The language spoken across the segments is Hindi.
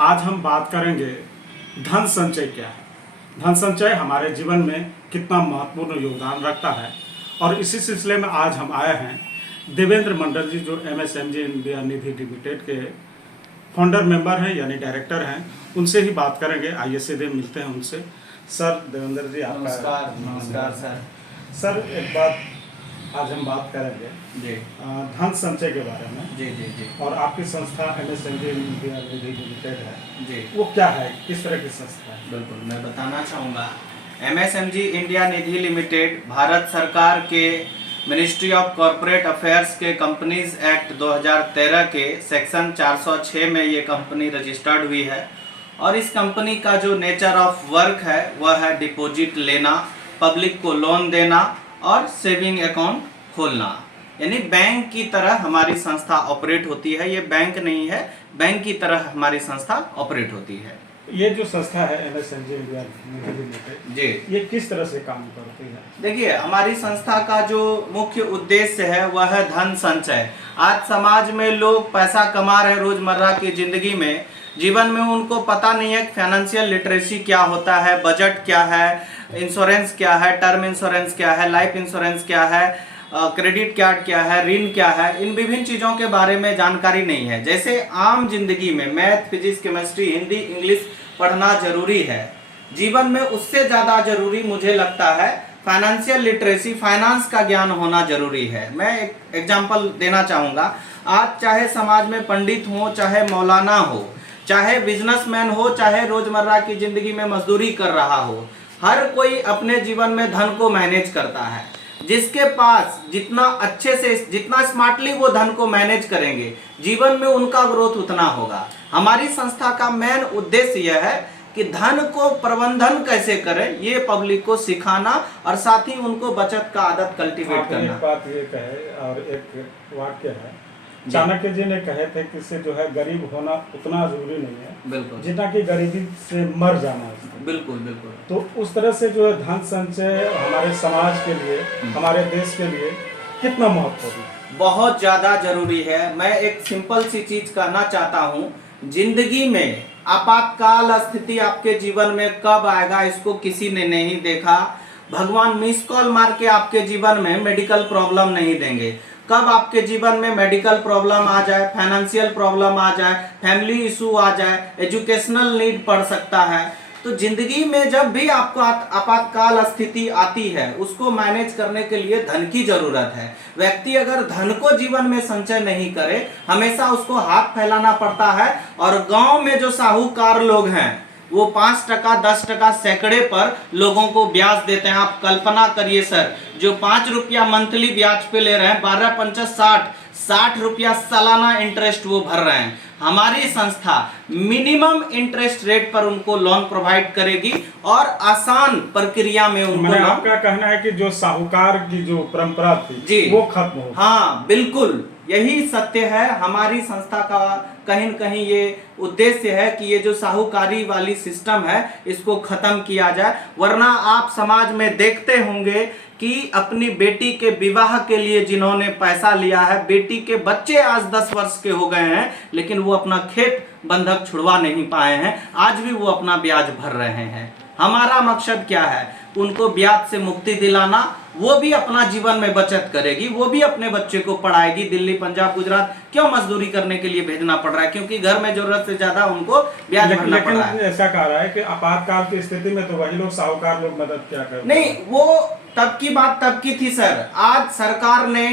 आज हम बात करेंगे धन संचय क्या है। धन संचय हमारे जीवन में कितना महत्वपूर्ण योगदान रखता है, और इसी सिलसिले में आज हम आए हैं देवेंद्र मंडल जी, जो MSMG इंडिया निधि लिमिटेड के फाउंडर मेंबर हैं यानी डायरेक्टर हैं। उनसे ही बात करेंगे। आइए सीधे मिलते हैं उनसे। सर देवेंद्र जी, आपका नमस्कार सर। सर एक बात आज हम बात करेंगे जी धन संचय के बारे में। जी जी जी और आपकी संस्था MSMG इंडिया निधि लिमिटेड है जी वो क्या है, किस तरह की संस्था है? बिल्कुल, मैं बताना चाहूँगा। MSMG इंडिया निधि लिमिटेड भारत सरकार के मिनिस्ट्री ऑफ कॉरपोरेट अफेयर्स के कंपनीज एक्ट 2013 के सेक्शन 406 में ये कंपनी रजिस्टर्ड हुई है। और इस कंपनी का जो नेचर ऑफ वर्क है वह है डिपॉजिट लेना, पब्लिक को लोन देना और सेविंग अकाउंट खोलना। यानी बैंक की तरह हमारी संस्था ऑपरेट होती है। ये बैंक नहीं है, बैंक की तरह हमारी संस्था ऑपरेट होती है। ये जो संस्था है MSMG इंडिया निधि लिमिटेड जी, ये किस तरह से काम करती है? देखिए, हमारी संस्था का जो मुख्य उद्देश्य है वह है धन संचय। आज समाज में लोग पैसा कमा रहे हैं रोजमर्रा की जिंदगी में, जीवन में उनको पता नहीं है फाइनेंशियल लिटरेसी क्या होता है, बजट क्या है, इंश्योरेंस क्या है, टर्म इंश्योरेंस क्या है, लाइफ इंश्योरेंस क्या है, क्रेडिट कार्ड क्या है, ऋण क्या है। इन विभिन्न चीज़ों के बारे में जानकारी नहीं है। जैसे आम जिंदगी में math, physics, chemistry, Hindi, English पढ़ना जरूरी है, जीवन में उससे ज़्यादा जरूरी मुझे लगता है फाइनेंशियल लिटरेसी, फाइनेंस का ज्ञान होना जरूरी है। मैं एक एग्जाम्पल देना चाहूँगा। आज चाहे समाज में पंडित हो, चाहे मौलाना हो, चाहे बिजनेसमैन हो, चाहे रोजमर्रा की जिंदगी में मजदूरी कर रहा हो, हर कोई अपने जीवन में धन को मैनेज करता है। जिसके पास जितना अच्छे से, जितना स्मार्टली वो धन को मैनेज करेंगे, जीवन में उनका ग्रोथ उतना होगा। हमारी संस्था का मेन उद्देश्य यह है कि धन को प्रबंधन कैसे करें ये पब्लिक को सिखाना और साथ ही उनको बचत का आदत कल्टीवेट करना। एक बात ये कहे और एक वाक्य है, चाणक्य जी ने कहे थे कि इससे जो है गरीब होना उतना जरूरी नहीं है, बिल्कुल, जितना कि गरीबी से मर जाना है। बिल्कुल बिल्कुल। तो उस तरह से जो है धन संचय हमारे समाज के लिए, हमारे देश के लिए कितना महत्वपूर्ण है? बहुत ज्यादा जरूरी है। मैं एक सिंपल सी चीज कहना चाहता हूँ। जिंदगी में आपातकाल स्थिति आपके जीवन में कब आएगा इसको किसी ने नहीं देखा। भगवान मिस कॉल मार के आपके जीवन में मेडिकल प्रॉब्लम नहीं देंगे। कब आपके जीवन में मेडिकल प्रॉब्लम आ जाए, फाइनेंशियल प्रॉब्लम आ जाए, फैमिली इशू आ जाए, एजुकेशनल नीड पड़ सकता है। तो जिंदगी में जब भी आपको आपातकाल स्थिति आती है, उसको मैनेज करने के लिए धन की जरूरत है। व्यक्ति अगर धन को जीवन में संचय नहीं करे, हमेशा उसको हाथ फैलाना पड़ता है। और गांव में जो साहूकार लोग हैं वो 5%, 10%, सैकड़े पर लोगों को ब्याज देते हैं। आप कल्पना करिए सर, जो 5 रुपया मंथली ब्याज पे ले रहे हैं, 12 पंच 60 रुपया सालाना इंटरेस्ट वो भर रहे हैं। हमारी संस्था मिनिमम इंटरेस्ट रेट पर उनको लोन प्रोवाइड करेगी और आसान प्रक्रिया में उनको लोन। आपका कहना है कि जो साहूकार की जो परंपरा थी जी वो खत्म हो। हाँ बिल्कुल, यही सत्य है। हमारी संस्था का कहीं न कहीं ये उद्देश्य है कि ये जो साहूकारी वाली सिस्टम है इसको खत्म किया जाए। वरना आप समाज में देखते होंगे कि अपनी बेटी के विवाह के लिए जिन्होंने पैसा लिया है, बेटी के बच्चे आज 10 वर्ष के हो गए हैं, लेकिन वो अपना खेत बंधक छुड़वा नहीं पाए हैं, आज भी वो अपना ब्याज भर रहे हैं। हमारा मकसद क्या है? उनको ब्याज से मुक्ति दिलाना। वो भी अपना जीवन में बचत करेगी, वो भी अपने बच्चे को पढ़ाएगी। दिल्ली, पंजाब, गुजरात क्यों मजदूरी करने के लिए भेजना पड़ रहा है? क्योंकि घर में जरूरत से ज्यादा उनको ब्याज भरना पड़ रहा है। ऐसा कह रहा है कि आपातकाल की स्थिति में तो वही लोग साहूकार लोग मदद क्या करते? नहीं, वो तब की बात तब की थी सर। आज सरकार ने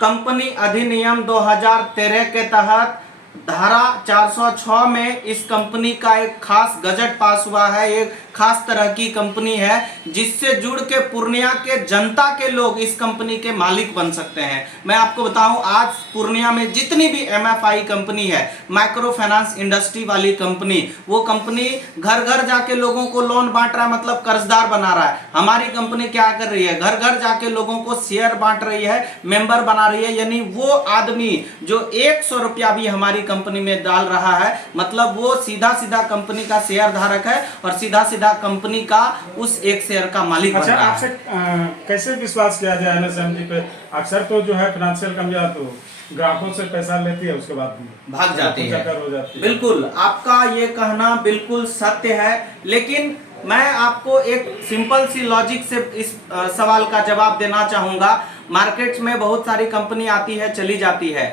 कंपनी अधिनियम 2013 के तहत धारा 406 में इस कंपनी का एक खास गजट पास हुआ है। एक खास तरह की कंपनी है जिससे जुड़ के पूर्णिया के जनता के लोग इस कंपनी के मालिक बन सकते हैं। मैं आपको बताऊं, आज पूर्णिया में जितनी भी MFI कंपनी है, माइक्रो फाइनेंस इंडस्ट्री वाली कंपनी, वो कंपनी घर घर जाके लोगों को लोन बांट रहा है, मतलब कर्जदार बना रहा है। हमारी कंपनी क्या कर रही है? घर घर जाके लोगों को शेयर बांट रही है, मेंबर बना रही है। यानी वो आदमी जो 100 रुपया भी हमारी कंपनी में डाल रहा है, मतलब वो सीधा सीधा कंपनी का शेयर धारक है और सीधा सीधा सीधा कंपनी का उस एक शेयर का मालिक बन अच्छा, रहा है। आपसे कैसे विश्वास किया जाए एमएसएमजी पे? अक्सर तो जो है फाइनेंशियल कंपनियां तो ग्राहकों से पैसा लेती है, उसके बाद भाग जाती है। हो जाती है। बिल्कुल, आपका ये कहना बिल्कुल सत्य है, लेकिन मैं आपको एक सिंपल सी लॉजिक से इस सवाल का जवाब देना चाहूंगा। मार्केट में बहुत सारी कंपनी आती है, चली जाती है।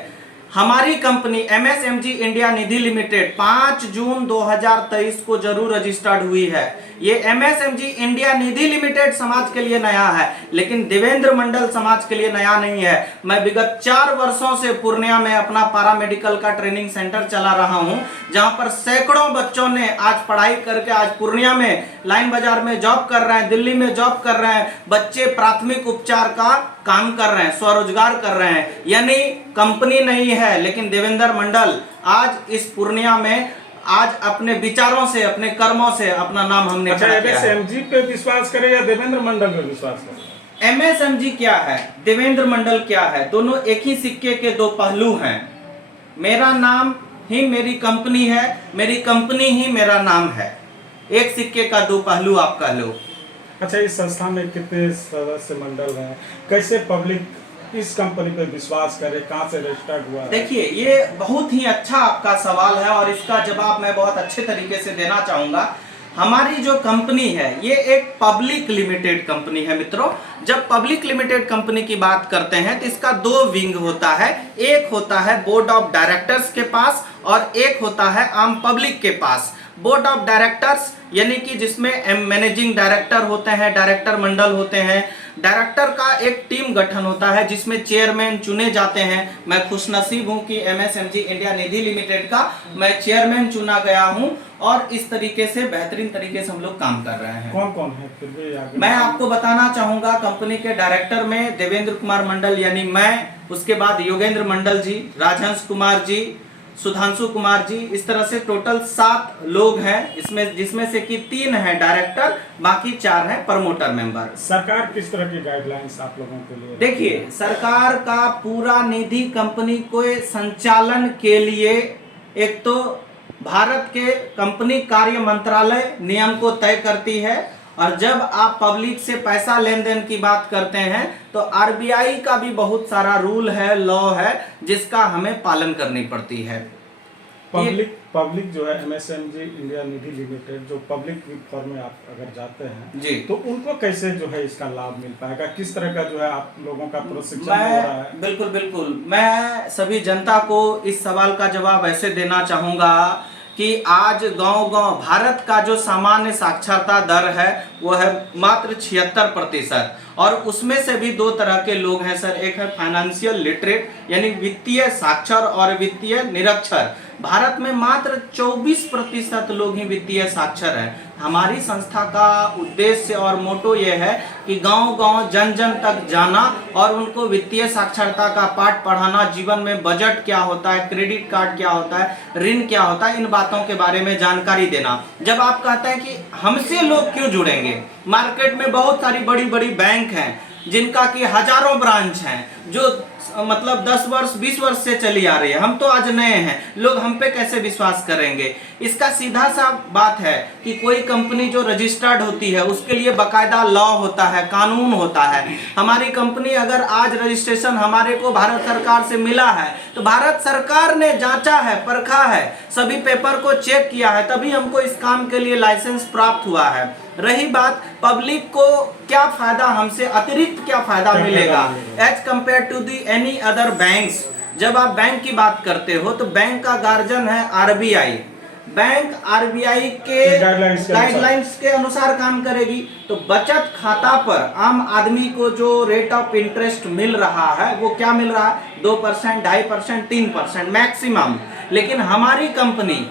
हमारी कंपनी एमएसएमजी इंडिया निधि लिमिटेड 5 जून 2023 को जरूर रजिस्टर्ड हुई है। ये एमएसएमजी इंडिया निधि लिमिटेड समाज के लिए नया है, लेकिन देवेंद्र मंडल समाज के लिए नया नहीं है। मैं विगत 4 वर्षों से पूर्णिया में अपना पैरामेडिकल का ट्रेनिंग सेंटर चला रहा हूं, जहां पर सैकड़ों बच्चों ने आज पढ़ाई करके आज पूर्णिया में लाइन बाजार में जॉब कर रहे हैं, दिल्ली में जॉब कर रहे हैं। बच्चे प्राथमिक उपचार का काम कर रहे हैं, स्वरोजगार कर रहे हैं। यानी कंपनी नहीं है, लेकिन देवेंद्र मंडल आज इस पूर्णिया में आज अपने विचारों से, अपने कर्मों से अपना नाम हमने अच्छा, खड़ा किया है। एमएसएमजी पे विश्वास करें या देवेंद्र मंडल पे विश्वास करें? एमएसएमजी क्या है, देवेंद्र मंडल क्या है, दोनों एक ही सिक्के के दो पहलू हैं। मेरा नाम ही मेरी कंपनी है, मेरी कंपनी ही मेरा नाम है। एक सिक्के का दो पहलू आप कह लो। अच्छा, इस संस्था में कितने सदस्य मंडल हैं? कैसे पब्लिक इस कंपनी पे विश्वास करे? कहाँ से रजिस्टर्ड हुआ है? देखिए, ये बहुत ही अच्छा आपका सवाल है और इसका जवाब मैं बहुत अच्छे तरीके से देना चाहूंगा। हमारी जो कंपनी है ये एक पब्लिक लिमिटेड कंपनी है मित्रों। जब पब्लिक लिमिटेड कंपनी की बात करते हैं तो इसका 2 विंग होता है। एक होता है बोर्ड ऑफ डायरेक्टर्स के पास और एक होता है आम पब्लिक के पास। बोर्ड ऑफ डायरेक्टर्स यानी कि जिसमें मैनेजिंग डायरेक्टर होते हैं, डायरेक्टर मंडल होते हैं। डायरेक्टर का एक टीम गठन होता है जिसमें चेयरमैन चुने जाते हैं। मैं खुशनसीब हूं कि एमएसएमजी इंडिया निधि लिमिटेड का मैं चेयरमैन चुना गया हूं और इस तरीके से बेहतरीन तरीके से हम लोग काम कर रहे हैं। कौन कौन है फिर भी आगे? मैं आपको बताना चाहूंगा, कंपनी के डायरेक्टर में देवेंद्र कुमार मंडल यानी मैं, उसके बाद योगेंद्र मंडल जी, राजहंस कुमार जी, सुधांशु कुमार जी, इस तरह से टोटल 7 लोग हैं इसमें, जिसमें से कि 3 हैं डायरेक्टर, बाकी 4 हैं प्रमोटर मेंबर। सरकार किस तरह की गाइडलाइंस आप लोगों के लिए? देखिए, सरकार का पूरा निधि कंपनी के संचालन के लिए एक तो भारत के कंपनी कार्य मंत्रालय नियम को तय करती है, और जब आप पब्लिक से पैसा लेन देन की बात करते हैं तो आरबीआई का भी बहुत सारा रूल है, लॉ है, जिसका हमें पालन करनी पड़ती है। पब्लिक जो है एमएसएमजी इंडिया निधि लिमिटेड जो पब्लिक फॉर्म में आप अगर जाते हैं जी, तो उनको कैसे जो है इसका लाभ मिल पाएगा? किस तरह का जो है आप लोगों का प्रशिक्षण हो रहा है? बिल्कुल बिल्कुल, मैं सभी जनता को इस सवाल का जवाब ऐसे देना चाहूंगा कि आज गांव-गांव भारत का जो सामान्य साक्षरता दर है वो है मात्र 76%, और उसमें से भी 2 तरह के लोग हैं सर। एक है फाइनेंशियल लिटरेट यानी वित्तीय साक्षर और वित्तीय निरक्षर। भारत में मात्र 24% लोग ही वित्तीय साक्षर हैं। हमारी संस्था का उद्देश्य और मोटो ये है कि गांव-गांव जन जन तक जाना और उनको वित्तीय साक्षरता का पाठ पढ़ाना, जीवन में बजट क्या होता है, क्रेडिट कार्ड क्या होता है, ऋण क्या होता है, इन बातों के बारे में जानकारी देना। जब आप कहते हैं कि हमसे लोग क्यों जुड़ेंगे, मार्केट में बहुत सारी बड़ी बड़ी बैंक हैं जिनका कि हजारों ब्रांच हैं, जो मतलब 10 वर्ष 20 वर्ष से चली आ रही है। हम तो आज नए हैं, लोग हम पे कैसे विश्वास करेंगे? इसका सीधा सा बात है कि कोई कंपनी जो रजिस्टर्ड होती है उसके लिए बकायदा लॉ होता है, कानून होता है। हमारी कंपनी अगर आज रजिस्ट्रेशन हमारे को भारत सरकार से मिला है तो भारत सरकार ने जांचा है, परखा है, सभी पेपर को चेक किया है, तभी हमको इस काम के लिए लाइसेंस प्राप्त हुआ है। रही बात पब्लिक को क्या फायदा, हमसे अतिरिक्त क्या फायदा मिलेगा as compare to the any other banks. जब आप बैंक की बात करते हो तो बैंक का गार्जियन है आरबीआई। बैंक आरबीआई के गाइडलाइंस के अनुसार काम करेगी। तो बचत खाता पर आम आदमी को जो रेट ऑफ इंटरेस्ट मिल रहा है वो क्या मिल रहा है? 2%, 2.5%, 3% मैक्सिमम। लेकिन हमारी कंपनी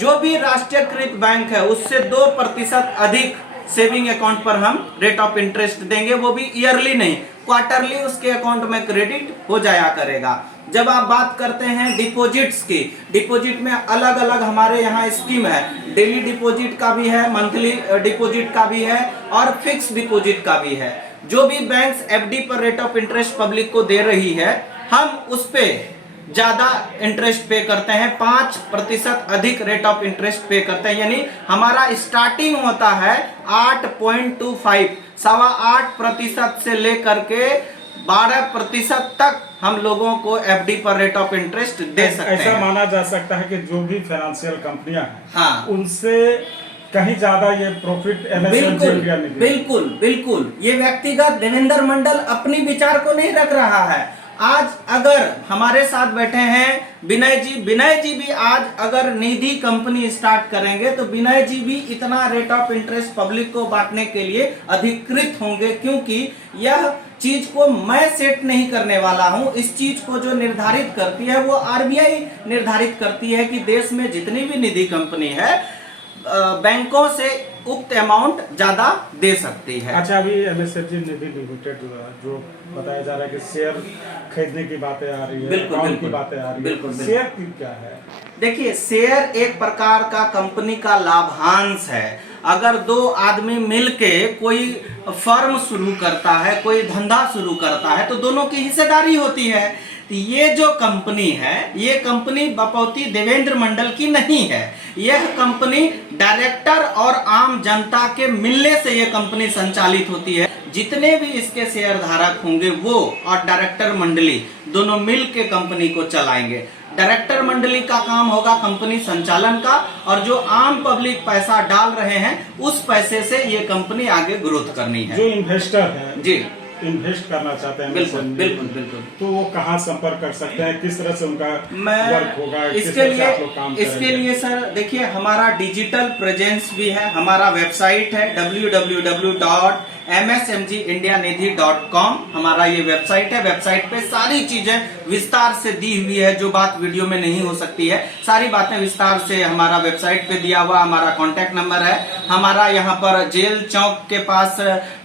जो भी राष्ट्रीयकृत बैंक है उससे 2% अधिक सेविंग अकाउंट पर हम रेट ऑफ इंटरेस्ट देंगे, वो भी ईयरली नहीं, क्वार्टरली उसके अकाउंट में क्रेडिट हो जाया करेगा। जब आप बात करते हैं डिपॉजिट्स की, डिपॉजिट में अलग अलग हमारे यहाँ स्कीम है। डेली डिपॉजिट का भी है, मंथली डिपॉजिट का भी है और फिक्स डिपॉजिट का भी है। जो भी बैंक्स एफडी पर रेट ऑफ इंटरेस्ट पब्लिक को दे रही है, हम उस पे ज्यादा इंटरेस्ट पे करते हैं, 5% अधिक रेट ऑफ इंटरेस्ट पे करते हैं। यानी हमारा स्टार्टिंग होता है 8.25, 8.25% से लेकर के 12% तक हम लोगों को एफडी पर रेट ऑफ इंटरेस्ट दे सकते हैं। ऐसा माना जा सकता है कि जो भी फाइनेंशियल कंपनियां हैं, हाँ, उनसे कहीं ज्यादा ये प्रॉफिट एमएसएमजी इंडिया ने दिया। बिल्कुल बिल्कुल, ये व्यक्तिगत देवेंद्र मंडल अपनी विचार को नहीं रख रहा है। आज अगर हमारे साथ बैठे हैं विनय जी भी आज अगर निधि कंपनी स्टार्ट करेंगे तो विनय जी भी इतना रेट ऑफ इंटरेस्ट पब्लिक को बांटने के लिए अधिकृत होंगे, क्योंकि यह चीज को मैं सेट नहीं करने वाला हूं। इस चीज को जो निर्धारित करती है वो आरबीआई निर्धारित करती है कि देश में जितनी भी निधि कंपनी है बैंकों से उक्त अमाउंट ज्यादा दे सकती है। अच्छा, अभी एमएसएमजी निधि लिमिटेड जो बताया जा रहा है कि शेयर खरीदने की बातें आ रही है, बिल्कुल की बातें आ रही बिल्कुल, है, शेयर की क्या है? देखिए, शेयर एक प्रकार का कंपनी का लाभांश है। अगर दो आदमी मिलके कोई फर्म शुरू करता है, कोई धंधा शुरू करता है, तो दोनों की हिस्सेदारी होती है। ये जो कंपनी है, ये कंपनी बपौती देवेंद्र मंडल की नहीं है। यह कंपनी डायरेक्टर और आम जनता के मिलने से यह कंपनी संचालित होती है। जितने भी इसके शेयर धारक होंगे वो और डायरेक्टर मंडली दोनों मिल के कंपनी को चलाएंगे। डायरेक्टर मंडली का काम होगा कंपनी संचालन का, और जो आम पब्लिक पैसा डाल रहे हैं उस पैसे से ये कंपनी आगे ग्रोथ करनी है। जो इन्वेस्टर है जी इन्वेस्ट करना चाहते हैं, बिल्कुल बिल्कुल बिल्कुल, तो वो कहाँ संपर्क कर सकते हैं, किस तरह से उनका वर्क होगा, इसके लिए सर देखिए, हमारा डिजिटल प्रेजेंस भी है। हमारा वेबसाइट है www.msmgindianidhi.com, हमारा ये वेबसाइट है। वेबसाइट पे सारी चीजें विस्तार से दी हुई है, जो बात वीडियो में नहीं हो सकती है, सारी बातें विस्तार से हमारा वेबसाइट पे दिया हुआ। हमारा कॉन्टैक्ट नंबर है। हमारा यहाँ पर जेल चौक के पास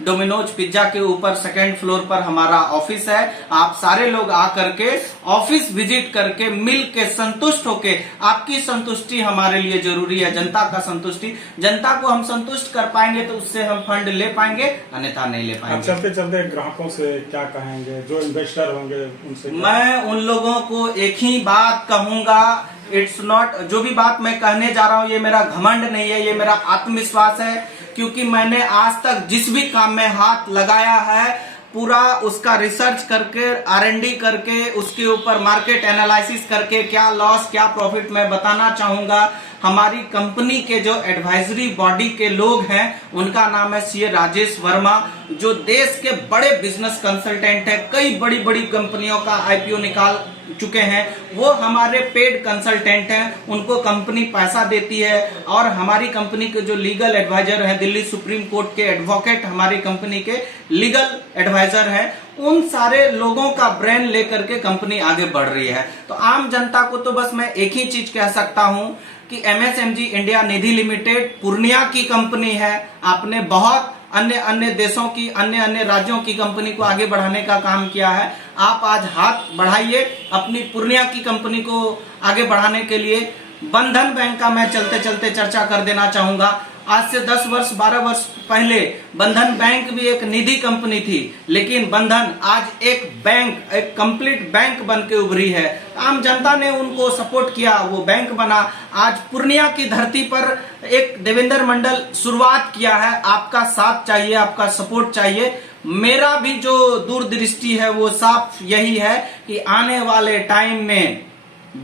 डोमिनोज पिज्जा के ऊपर 2nd फ्लोर पर हमारा ऑफिस है। आप सारे लोग आकर के ऑफिस विजिट करके मिल के संतुष्ट होके, आपकी संतुष्टि हमारे लिए जरूरी है, जनता का संतुष्टि। जनता को हम संतुष्ट कर पाएंगे तो उससे हम फंड ले पाएंगे, अन्यथा नहीं ले पाएंगे। चलते चलते ग्राहकों से क्या कहेंगे, जो इन्वेस्टर होंगे उनसे? मैं उन लोगों को एक ही बात कहूंगा, इट्स नॉट, जो भी बात मैं कहने जा रहा हूं ये मेरा घमंड नहीं है, ये मेरा आत्मविश्वास है। क्योंकि मैंने आज तक जिस भी काम में हाथ लगाया है पूरा उसका रिसर्च करके, R&D करके, उसके ऊपर मार्केट एनालिसिस करके, क्या लॉस क्या प्रॉफिट मैं बताना चाहूंगा। हमारी कंपनी के जो एडवाइजरी बॉडी के लोग हैं उनका नाम है सीए राजेश वर्मा, जो देश के बड़े बिजनेस कंसल्टेंट है, कई बड़ी बड़ी कंपनियों का आईपीओ निकाल चुके हैं। वो हमारे पेड कंसल्टेंट हैं, उनको कंपनी पैसा देती है। और हमारी कंपनी के जो लीगल एडवाइजर हैं, दिल्ली सुप्रीम कोर्ट के एडवोकेट हमारी कंपनी के लीगल एडवाइजर हैं, उन सारे लोगों का ब्रेन लेकर के कंपनी आगे बढ़ रही है। तो आम जनता को तो बस मैं एक ही चीज कह सकता हूं कि एमएसएमजी इंडिया निधि लिमिटेड पूर्णिया की कंपनी है। आपने बहुत अन्य देशों की, अन्य राज्यों की कंपनी को आगे बढ़ाने का काम किया है। आप आज हाथ बढ़ाइए अपनी पूर्णिया की कंपनी को आगे बढ़ाने के लिए। बंधन बैंक का मैं चलते चलते चर्चा कर देना चाहूंगा। आज से 10 वर्ष 12 वर्ष पहले बंधन बैंक भी एक निधि कंपनी थी, लेकिन बंधन आज एक बैंक, एक कंप्लीट बैंक बन के उभरी है। आम जनता ने उनको सपोर्ट किया, वो बैंक बना। आज पूर्णिया की धरती पर एक देवेंद्र मंडल शुरुआत किया है। आपका साथ चाहिए, आपका सपोर्ट चाहिए। मेरा भी जो दूरदृष्टि है वो साफ यही है कि आने वाले टाइम में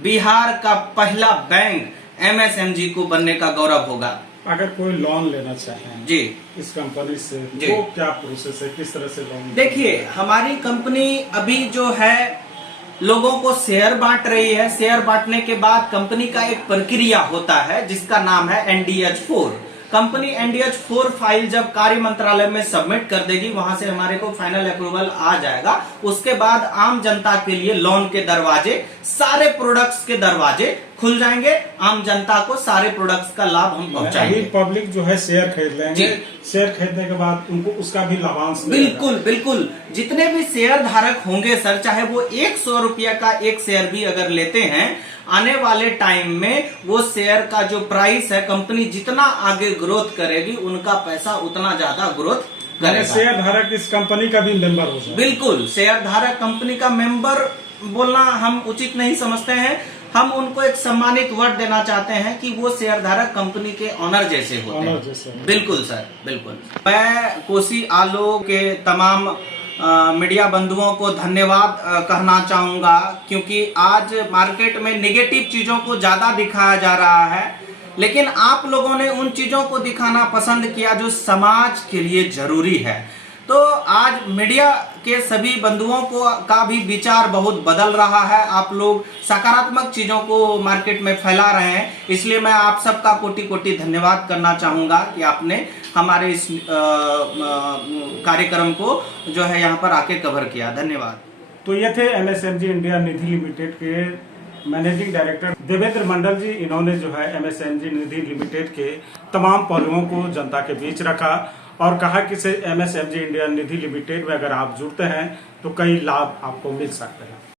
बिहार का पहला बैंक एमएसएमजी को बनने का गौरव होगा। अगर कोई लोन लेना चाहे जी इस कंपनी से, जी, वो क्या प्रोसेस है, किस तरह से लोन? देखिए, हमारी कंपनी अभी जो है लोगों को शेयर बांट रही है। शेयर बांटने के बाद कंपनी का एक प्रक्रिया होता है जिसका नाम है NDH4। कंपनी NDH4 फाइल जब कार्य मंत्रालय में सबमिट कर देगी, वहां से हमारे को फाइनल अप्रूवल आ जाएगा। उसके बाद आम जनता के लिए लोन के दरवाजे, सारे प्रोडक्ट्स के दरवाजे खुल जाएंगे। आम जनता को सारे प्रोडक्ट्स का लाभ हम पहुंचाएंगे। पब्लिक जो है शेयर खरीद लेंगे, शेयर खरीदने के बाद उनको उसका भी लाभांश बिल्कुल बिल्कुल। जितने भी शेयर धारक होंगे सर, चाहे वो 100 रुपया का एक शेयर भी अगर लेते हैं, आने वाले टाइम में वो शेयर का जो प्राइस है, कंपनी जितना आगे ग्रोथ करेगी उनका पैसा उतना ज्यादा ग्रोथ करेगा। शेयर धारक इस कंपनी का भी मेंबर हो जाए। बिल्कुल, शेयर धारक कंपनी का मेंबर बोलना हम उचित नहीं समझते हैं। हम उनको एक सम्मानित वर्ड देना चाहते हैं कि वो शेयरधारक कंपनी के ऑनर जैसे होते हैं। बिल्कुल सर, बिल्कुल। मैं कोसी आलो के तमाम मीडिया बंधुओं को धन्यवाद कहना चाहूँगा, क्योंकि आज मार्केट में नेगेटिव चीज़ों को ज़्यादा दिखाया जा रहा है, लेकिन आप लोगों ने उन चीज़ों को दिखाना पसंद किया जो समाज के लिए ज़रूरी है। तो आज मीडिया के सभी बंधुओं को का भी विचार बहुत बदल रहा है। आप लोग सकारात्मक चीज़ों को मार्केट में फैला रहे हैं, इसलिए मैं आप सबका कोटि कोटि धन्यवाद करना चाहूँगा कि आपने हमारे इस कार्यक्रम को जो है यहाँ पर आके कवर किया। धन्यवाद। तो ये थे MSMG इंडिया निधि लिमिटेड के मैनेजिंग डायरेक्टर देवेंद्र मंडल जी। इन्होंने जो है MSMG निधि लिमिटेड के तमाम पहलुओं को जनता के बीच रखा और कहा कि MSMG इंडिया निधि लिमिटेड में अगर आप जुड़ते हैं तो कई लाभ आपको मिल सकते हैं।